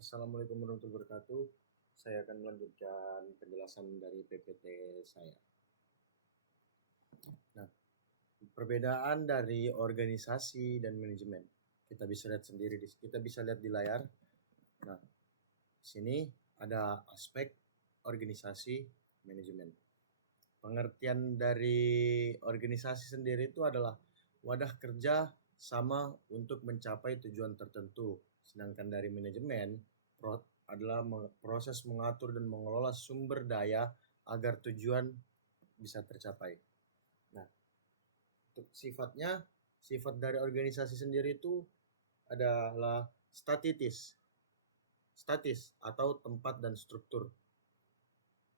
Assalamualaikum warahmatullahi wabarakatuh. Saya akan melanjutkan penjelasan dari PPT saya. Nah, perbedaan dari organisasi dan manajemen. Kita bisa lihat sendiri, kita bisa lihat di layar. Nah, di sini ada aspek organisasi manajemen. Pengertian dari organisasi sendiri itu adalah wadah kerja sama untuk mencapai tujuan tertentu. Sedangkan dari manajemen adalah proses mengatur dan mengelola sumber daya agar tujuan bisa tercapai. Nah, untuk sifat dari organisasi sendiri itu adalah statis atau tempat dan struktur.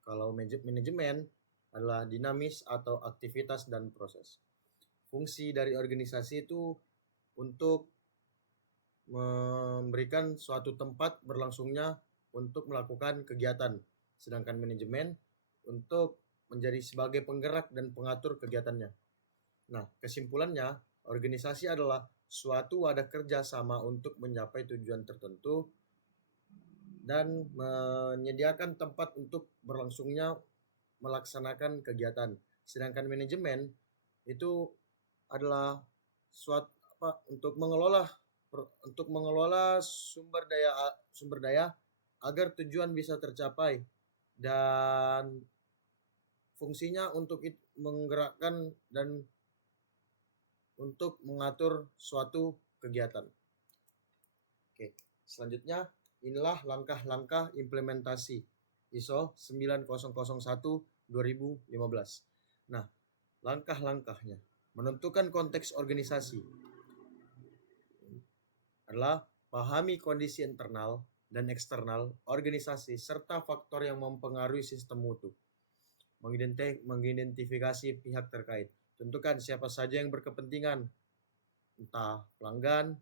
Kalau manajemen adalah dinamis atau aktivitas dan proses. Fungsi dari organisasi itu untuk memberikan suatu tempat berlangsungnya untuk melakukan kegiatan, sedangkan manajemen untuk menjadi sebagai penggerak dan pengatur kegiatannya. Nah, kesimpulannya, organisasi adalah suatu wadah kerja sama untuk mencapai tujuan tertentu dan menyediakan tempat untuk berlangsungnya melaksanakan kegiatan. Sedangkan manajemen itu adalah suatu untuk mengelola sumber daya agar tujuan bisa tercapai dan fungsinya untuk menggerakkan dan untuk mengatur suatu kegiatan. Oke, selanjutnya inilah langkah-langkah implementasi ISO 9001/2015. Nah, langkah-langkahnya menentukan konteks organisasi adalah pahami kondisi internal dan eksternal organisasi serta faktor yang mempengaruhi sistem mutu. Mengidentifikasi pihak terkait. Tentukan siapa saja yang berkepentingan, entah pelanggan,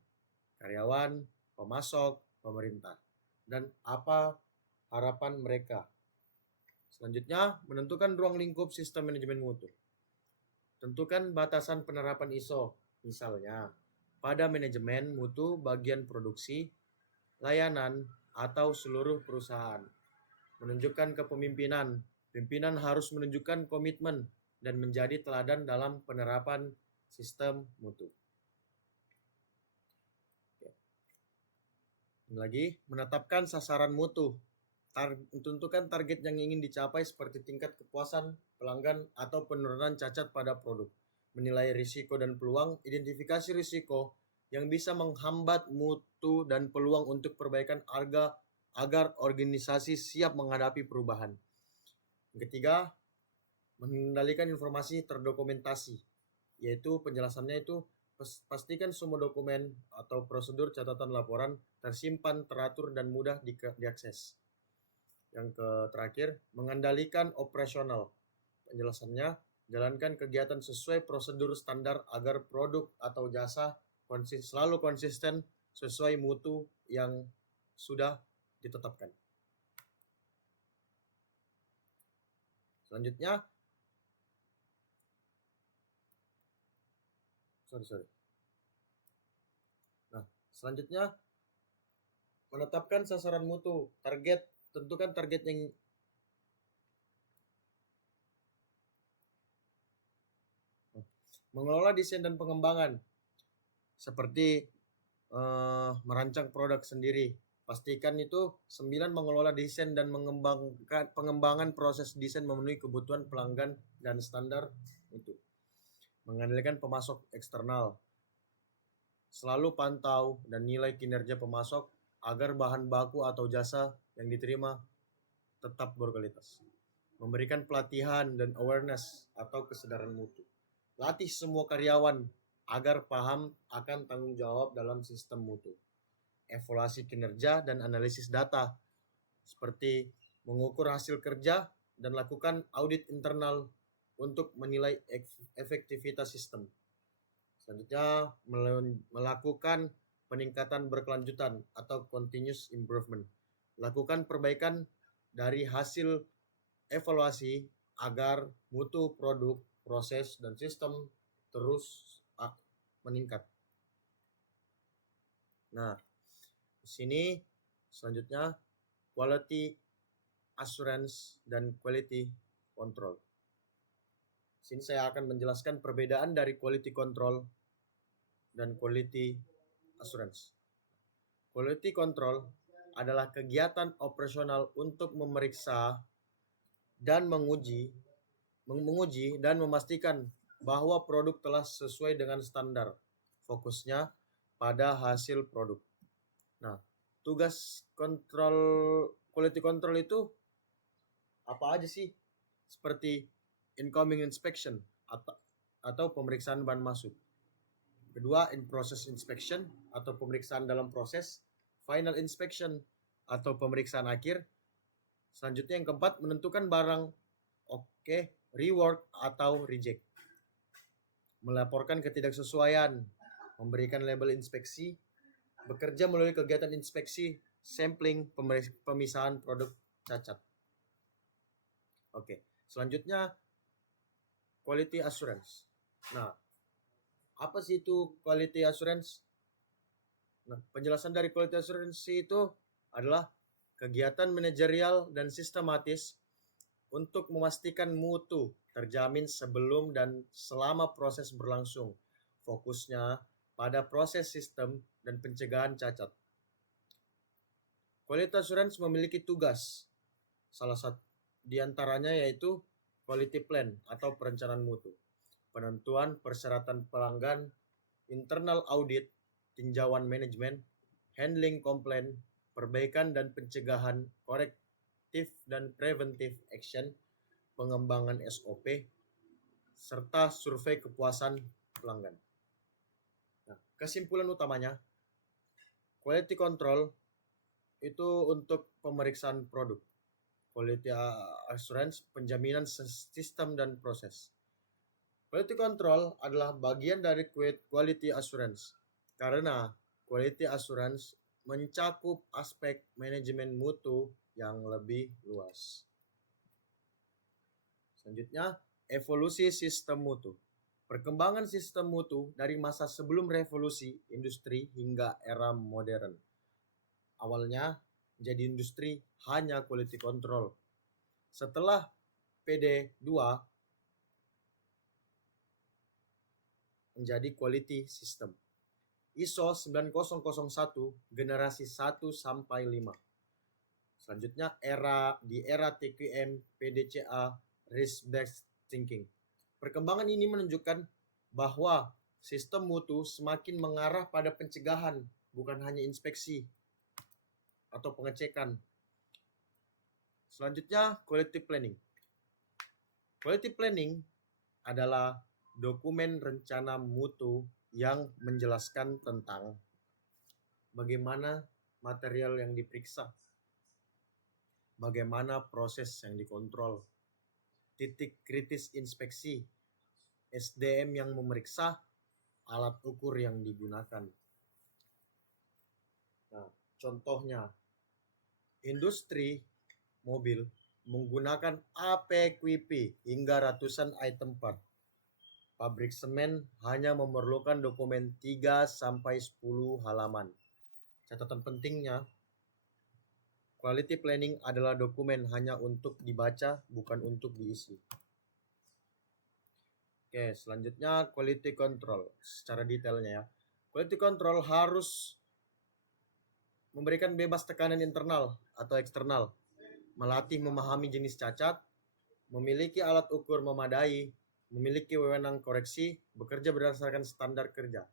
karyawan, pemasok, pemerintah, dan apa harapan mereka. Selanjutnya, menentukan ruang lingkup sistem manajemen mutu. Tentukan batasan penerapan ISO, misalnya pada manajemen mutu bagian produksi, layanan, atau seluruh perusahaan. Menunjukkan kepemimpinan. Pimpinan harus menunjukkan komitmen dan menjadi teladan dalam penerapan sistem mutu. Lagi, menetapkan sasaran mutu. Tentukan target yang ingin dicapai seperti tingkat kepuasan pelanggan atau penurunan cacat pada produk. Menilai risiko dan peluang, identifikasi risiko yang bisa menghambat mutu dan peluang untuk perbaikan harga agar organisasi siap menghadapi perubahan. Yang ketiga, mengendalikan informasi terdokumentasi, yaitu penjelasannya itu pastikan semua dokumen atau prosedur catatan laporan tersimpan, teratur, dan mudah diakses. Yang terakhir, mengendalikan operasional. Penjelasannya, jalankan kegiatan sesuai prosedur standar agar produk atau jasa selalu konsisten sesuai mutu yang sudah ditetapkan. Selanjutnya, selanjutnya menetapkan sasaran mutu, target, tentukan target yang mengelola desain dan pengembangan seperti merancang produk sendiri. Pastikan itu 9 mengelola desain dan pengembangan proses desain memenuhi kebutuhan pelanggan dan standar itu. Mengendalikan pemasok eksternal. Selalu pantau dan nilai kinerja pemasok agar bahan baku atau jasa yang diterima tetap berkualitas. Memberikan pelatihan dan awareness atau kesadaran mutu. Latih semua karyawan agar paham akan tanggung jawab dalam sistem mutu. Evaluasi kinerja dan analisis data seperti mengukur hasil kerja dan lakukan audit internal untuk menilai efektivitas sistem. Selanjutnya, melakukan peningkatan berkelanjutan atau continuous improvement. Lakukan perbaikan dari hasil evaluasi agar mutu produk, proses, dan sistem terus meningkat. Nah, di sini Selanjutnya, quality assurance dan quality control. Sini saya akan menjelaskan perbedaan dari quality control dan quality assurance. Quality control adalah kegiatan operasional untuk memeriksa dan menguji dan memastikan bahwa produk telah sesuai dengan standar. Fokusnya pada hasil produk. Nah, tugas quality control itu apa aja sih? Seperti incoming inspection atau pemeriksaan bahan masuk. Kedua, in-process inspection atau pemeriksaan dalam proses. Final inspection atau pemeriksaan akhir. Selanjutnya yang keempat, menentukan barang oke, reward atau reject. Melaporkan ketidaksesuaian, memberikan label inspeksi, bekerja melalui kegiatan inspeksi, sampling, pemisahan produk cacat. Oke, selanjutnya quality assurance. Nah, apa sih itu quality assurance? Nah, penjelasan dari quality assurance itu adalah kegiatan manajerial dan sistematis untuk memastikan mutu terjamin sebelum dan selama proses berlangsung. Fokusnya pada proses sistem dan pencegahan cacat. Quality assurance memiliki tugas. Salah satu diantaranya yaitu quality plan atau perencanaan mutu, penentuan persyaratan pelanggan, internal audit, tinjauan manajemen, handling komplain, perbaikan dan pencegahan, korektif dan preventive action, pengembangan SOP, serta survei kepuasan pelanggan. Nah, kesimpulan utamanya, quality control itu untuk pemeriksaan produk. Quality assurance, penjaminan sistem dan proses. Quality control adalah bagian dari quality assurance karena quality assurance mencakup aspek manajemen mutu yang lebih luas. Selanjutnya, evolusi sistem mutu. Perkembangan sistem mutu dari masa sebelum revolusi industri hingga era modern. Awalnya menjadi industri hanya quality control. Setelah PD2 menjadi quality system. ISO 9001 generasi 1 sampai 5. Selanjutnya di era TQM PDCA risk-based thinking. Perkembangan ini menunjukkan bahwa sistem mutu semakin mengarah pada pencegahan, bukan hanya inspeksi atau pengecekan. Selanjutnya, quality planning. Quality planning adalah dokumen rencana mutu yang menjelaskan tentang bagaimana material yang diperiksa, bagaimana proses yang dikontrol, titik kritis inspeksi, SDM yang memeriksa, alat ukur yang digunakan. Nah, contohnya, industri mobil menggunakan APQP hingga ratusan item part. Pabrik semen hanya memerlukan dokumen 3-10 halaman. Catatan pentingnya, quality planning adalah dokumen hanya untuk dibaca, bukan untuk diisi. Oke, selanjutnya quality control. Secara detailnya ya. Quality control harus memberikan bebas tekanan internal atau eksternal, melatih memahami jenis cacat, memiliki alat ukur memadai, memiliki wewenang koreksi, bekerja berdasarkan standar kerja.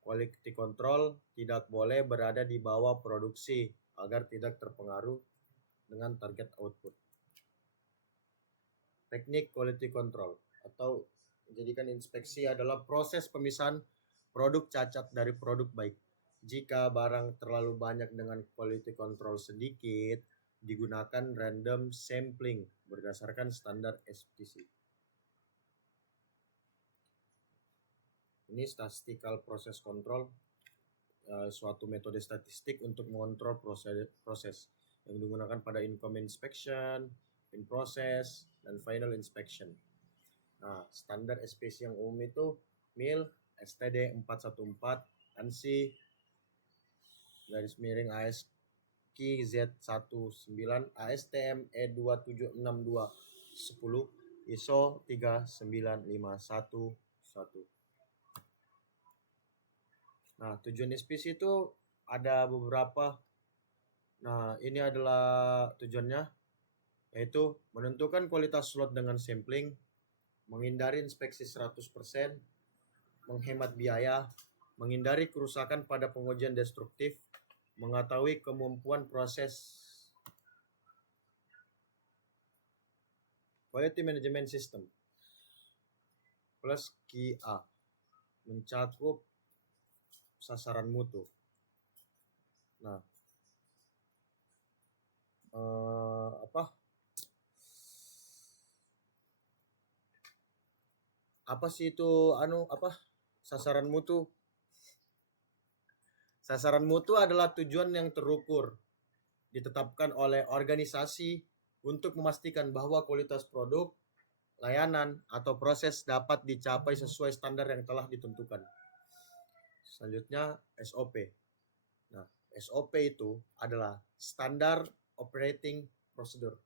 Quality control tidak boleh berada di bawah produksi agar tidak terpengaruh dengan target output. Teknik quality control atau menjadikan inspeksi adalah proses pemisahan produk cacat dari produk baik. Jika barang terlalu banyak dengan quality control sedikit, digunakan random sampling berdasarkan standar SPC. Ini statistical process control, suatu metode statistik untuk mengontrol proses yang digunakan pada incoming inspection, in process, dan final inspection. Nah, standar SPC yang umum itu MIL, STD 414, ANSI, garis miring AS Ki Z19 ASTM E276210 ISO 39511. Nah, tujuan SPC itu ada beberapa. Nah, ini adalah tujuannya, yaitu menentukan kualitas slot dengan sampling, menghindari inspeksi 100%, menghemat biaya, menghindari kerusakan pada pengujian destruktif, mengetahui kemampuan proses quality management system plus QA, mencakup sasaran mutu. Nah, apa sih itu sasaran mutu? Sasaran mutu adalah tujuan yang terukur ditetapkan oleh organisasi untuk memastikan bahwa kualitas produk, layanan, atau proses dapat dicapai sesuai standar yang telah ditentukan. Selanjutnya SOP. Nah, SOP itu adalah Standard Operating Procedure.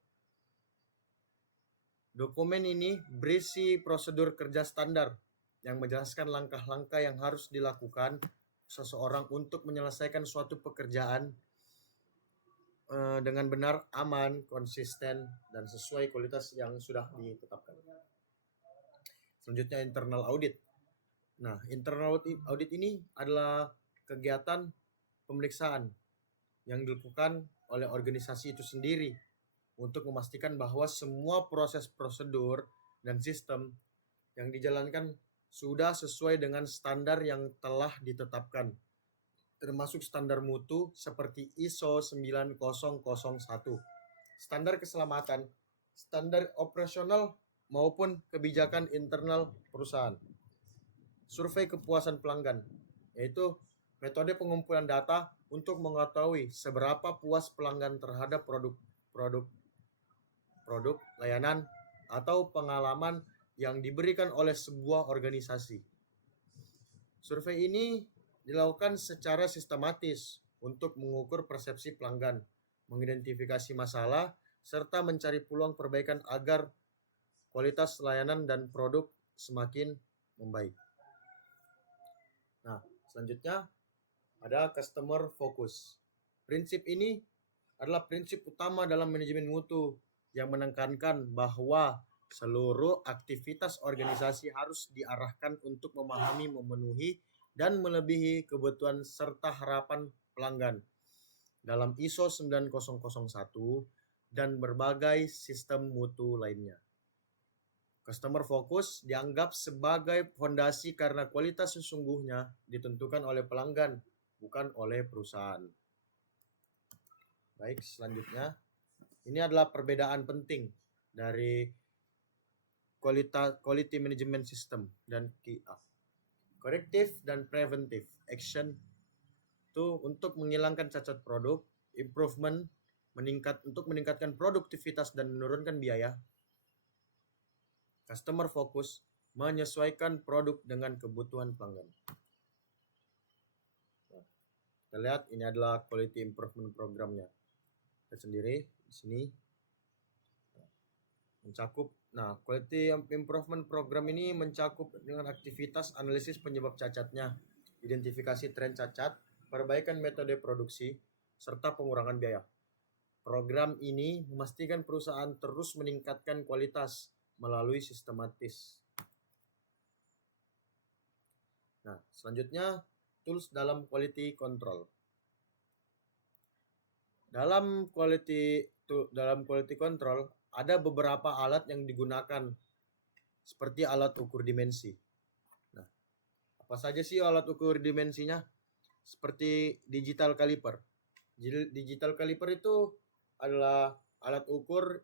Dokumen ini berisi prosedur kerja standar yang menjelaskan langkah-langkah yang harus dilakukan seseorang untuk menyelesaikan suatu pekerjaan dengan benar, aman, konsisten, dan sesuai kualitas yang sudah ditetapkan. Selanjutnya internal audit. Nah, internal audit ini adalah kegiatan pemeriksaan yang dilakukan oleh organisasi itu sendiri untuk memastikan bahwa semua proses prosedur dan sistem yang dijalankan sudah sesuai dengan standar yang telah ditetapkan, termasuk standar mutu seperti ISO 9001, standar keselamatan, standar operasional maupun kebijakan internal perusahaan. Survei kepuasan pelanggan, yaitu metode pengumpulan data untuk mengetahui seberapa puas pelanggan terhadap produk, layanan, atau pengalaman yang diberikan oleh sebuah organisasi. Survei ini dilakukan secara sistematis untuk mengukur persepsi pelanggan, mengidentifikasi masalah, serta mencari peluang perbaikan agar kualitas layanan dan produk semakin membaik. Nah, selanjutnya ada customer focus. Prinsip ini adalah prinsip utama dalam manajemen mutu yang menekankan bahwa seluruh aktivitas organisasi harus diarahkan untuk memahami, memenuhi, dan melebihi kebutuhan serta harapan pelanggan dalam ISO 9001 dan berbagai sistem mutu lainnya. Customer focus dianggap sebagai fondasi karena kualitas sesungguhnya ditentukan oleh pelanggan, bukan oleh perusahaan. Baik, selanjutnya ini adalah perbedaan penting dari quality management system dan QA. Corrective dan preventive action itu untuk menghilangkan cacat produk, improvement untuk meningkatkan produktivitas dan menurunkan biaya. Customer focus menyesuaikan produk dengan kebutuhan pelanggan. Nah, kita lihat ini adalah quality improvement programnya. Lihat sendiri di sini. Mencakup, quality improvement program ini mencakup dengan aktivitas analisis penyebab cacatnya, identifikasi tren cacat, perbaikan metode produksi, serta pengurangan biaya. Program ini memastikan perusahaan terus meningkatkan kualitas melalui sistematis. Nah, selanjutnya tools dalam quality control. Dalam quality control ada beberapa alat yang digunakan seperti alat ukur dimensi. Nah, apa saja sih alat ukur dimensinya? Seperti digital caliper. Digital caliper itu adalah alat ukur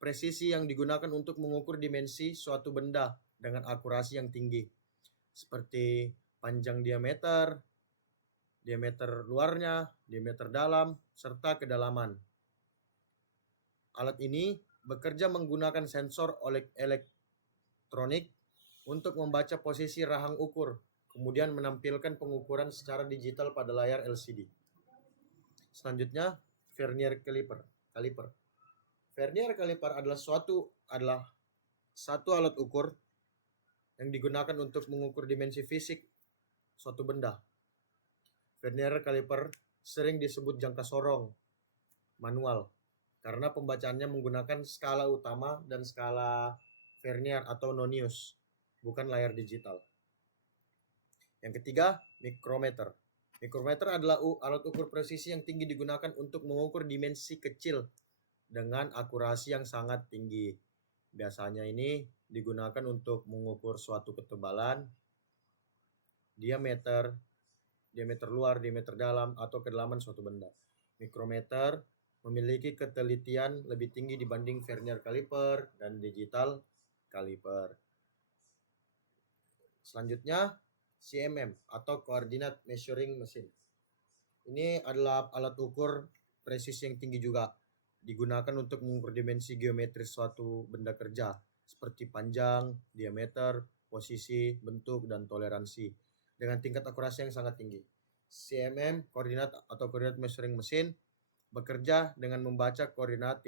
presisi yang digunakan untuk mengukur dimensi suatu benda dengan akurasi yang tinggi, seperti panjang diameter luarnya, diameter dalam, serta kedalaman. Alat ini bekerja menggunakan sensor elektronik untuk membaca posisi rahang ukur, kemudian menampilkan pengukuran secara digital pada layar LCD. Selanjutnya, Vernier Caliper. Vernier Caliper adalah satu alat ukur yang digunakan untuk mengukur dimensi fisik suatu benda. Vernier Caliper sering disebut jangka sorong manual karena pembacaannya menggunakan skala utama dan skala Vernier atau nonius, bukan layar digital. Yang ketiga, mikrometer. Mikrometer adalah alat ukur presisi yang tinggi digunakan untuk mengukur dimensi kecil dengan akurasi yang sangat tinggi. Biasanya ini digunakan untuk mengukur suatu ketebalan, diameter luar, diameter dalam, atau kedalaman suatu benda. Mikrometer memiliki ketelitian lebih tinggi dibanding Vernier Caliper dan digital caliper. Selanjutnya, CMM atau Coordinate Measuring Machine. Ini adalah alat ukur presisi yang tinggi juga, digunakan untuk mengukur dimensi geometris suatu benda kerja seperti panjang, diameter, posisi, bentuk, dan toleransi dengan tingkat akurasi yang sangat tinggi. CMM, Coordinate Measuring Machine, bekerja dengan membaca koordinat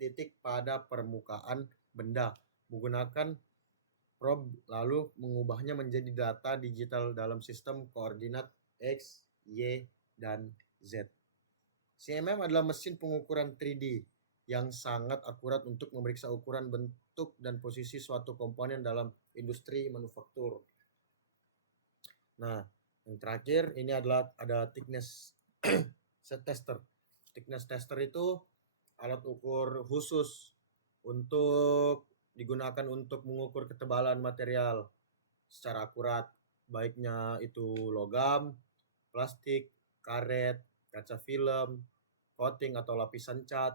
titik pada permukaan benda menggunakan probe lalu mengubahnya menjadi data digital dalam sistem koordinat X, Y, dan Z. CMM adalah mesin pengukuran 3D yang sangat akurat untuk memeriksa ukuran, bentuk, dan posisi suatu komponen dalam industri manufaktur. Nah, yang terakhir ini adalah ada thickness tester. Thickness tester itu alat ukur khusus untuk digunakan untuk mengukur ketebalan material secara akurat, baiknya itu logam, plastik, karet, kaca film, coating atau lapisan cat,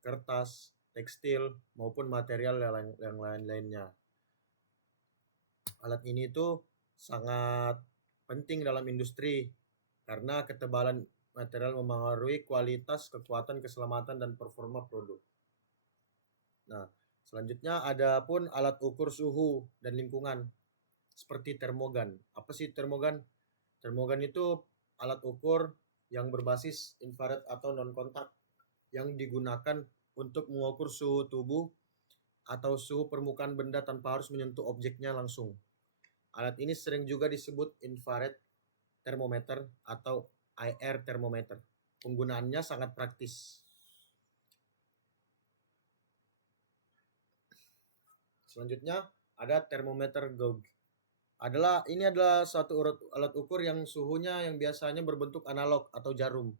kertas, tekstil, maupun material yang lain-lainnya. Alat ini tuh sangat penting dalam industri karena ketebalan material mempengaruhi kualitas, kekuatan, keselamatan, dan performa produk. Nah, selanjutnya ada pun alat ukur suhu dan lingkungan seperti termogan. Apa sih termogan? Termogan itu alat ukur yang berbasis infrared atau non-kontak yang digunakan untuk mengukur suhu tubuh atau suhu permukaan benda tanpa harus menyentuh objeknya langsung. Alat ini sering juga disebut infrared thermometer atau IR thermometer. Penggunaannya sangat praktis. Selanjutnya ada termometer gauge. Ini adalah suatu alat ukur yang suhunya yang biasanya berbentuk analog atau jarum.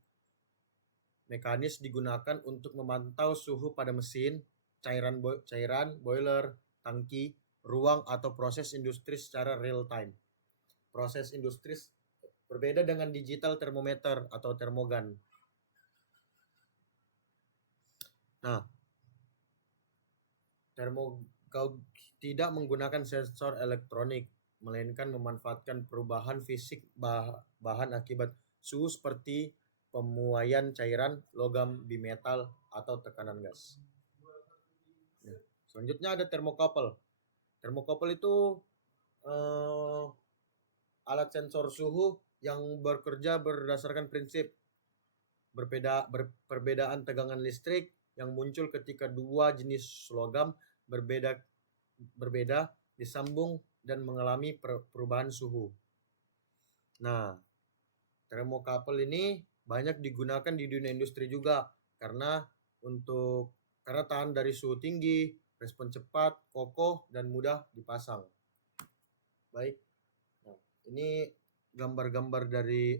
Mekanis digunakan untuk memantau suhu pada mesin, cairan, boiler, tangki, ruang atau proses industri secara real time. Proses industri berbeda dengan digital thermometer atau termogan. Nah, termogan tidak menggunakan sensor elektronik, melainkan memanfaatkan perubahan fisik bahan akibat suhu seperti pemuaian cairan, logam, bimetal, atau tekanan gas. Nah, selanjutnya ada termokapel. Termokapel itu alat sensor suhu yang bekerja berdasarkan prinsip perbedaan tegangan listrik yang muncul ketika dua jenis logam berbeda disambung dan mengalami perubahan suhu. Nah, termokapel ini banyak digunakan di dunia industri juga karena tahan dari suhu tinggi, respon cepat, kokoh, dan mudah dipasang. Baik, nah, ini gambar-gambar dari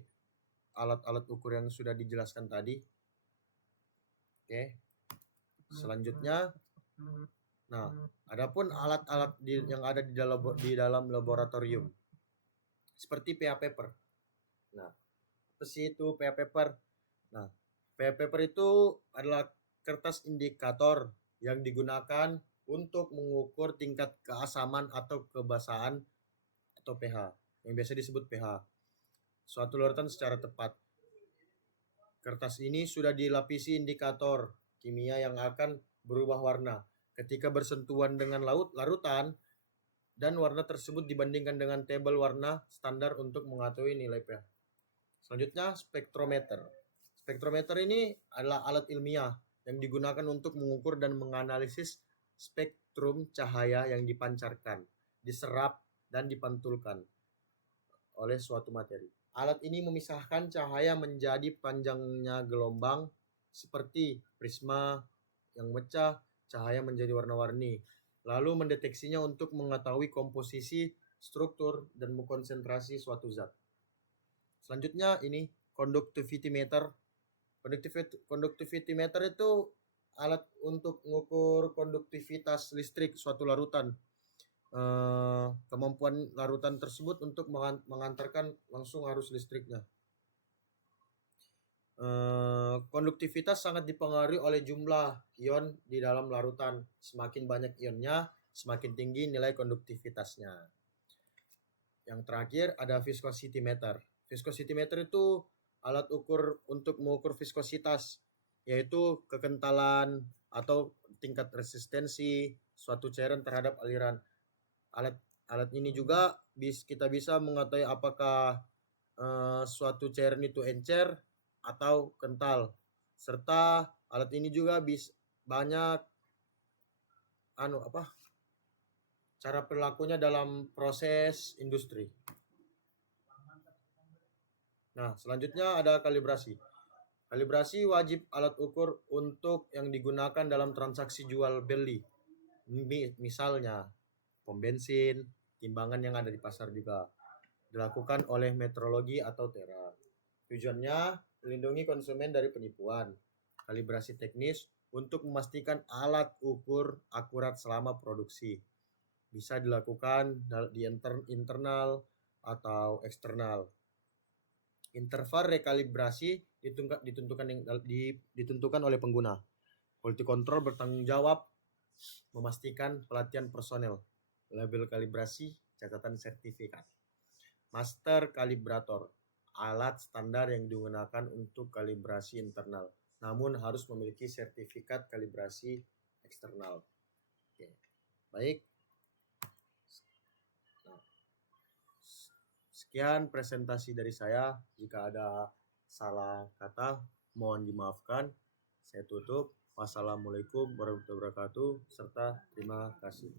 alat-alat ukur yang sudah dijelaskan tadi. Oke, selanjutnya, nah, adapun alat-alat yang ada di dalam laboratorium, seperti PA paper. Nah, apa sih itu PA paper? Nah, PA paper itu adalah kertas indikator yang digunakan untuk mengukur tingkat keasaman atau kebasahan atau pH, yang biasa disebut pH, suatu larutan secara tepat. Kertas ini sudah dilapisi indikator kimia yang akan berubah warna ketika bersentuhan dengan larutan, dan warna tersebut dibandingkan dengan tabel warna standar untuk mengetahui nilai pH. Selanjutnya spektrometer. Spektrometer ini adalah alat ilmiah yang digunakan untuk mengukur dan menganalisis spektrum cahaya yang dipancarkan, diserap, dan dipantulkan oleh suatu materi. Alat ini memisahkan cahaya menjadi panjangnya gelombang seperti prisma yang memecah cahaya menjadi warna-warni, lalu mendeteksinya untuk mengetahui komposisi, struktur, dan konsentrasi suatu zat. Selanjutnya ini conductivity meter. Conductivity meter itu alat untuk mengukur konduktivitas listrik suatu larutan. Kemampuan larutan tersebut untuk mengantarkan langsung arus listriknya. Konduktivitas sangat dipengaruhi oleh jumlah ion di dalam larutan. Semakin banyak ionnya, semakin tinggi nilai konduktivitasnya. Yang terakhir ada viscosity meter. Viscosity meter itu alat ukur untuk mengukur viskositas, yaitu kekentalan atau tingkat resistensi suatu cairan terhadap aliran. Alat ini juga kita bisa mengetahui apakah suatu cairan itu encer atau kental. Serta alat ini juga banyak cara perilakunya dalam proses industri. Nah, selanjutnya ada kalibrasi. Kalibrasi wajib alat ukur untuk yang digunakan dalam transaksi jual beli. Misalnya pom bensin, timbangan yang ada di pasar juga dilakukan oleh metrologi atau tera. Tujuannya melindungi konsumen dari penipuan. Kalibrasi teknis untuk memastikan alat ukur akurat selama produksi. Bisa dilakukan di internal atau eksternal. Interval rekalibrasi ditentukan oleh pengguna. Quality control bertanggung jawab memastikan pelatihan personel, label kalibrasi, catatan sertifikat. Master kalibrator, alat standar yang digunakan untuk kalibrasi internal, namun harus memiliki sertifikat kalibrasi eksternal. Oke. Baik. Sekian presentasi dari saya. Jika ada salah kata, mohon dimaafkan. Saya tutup. Wassalamualaikum warahmatullahi wabarakatuh serta terima kasih.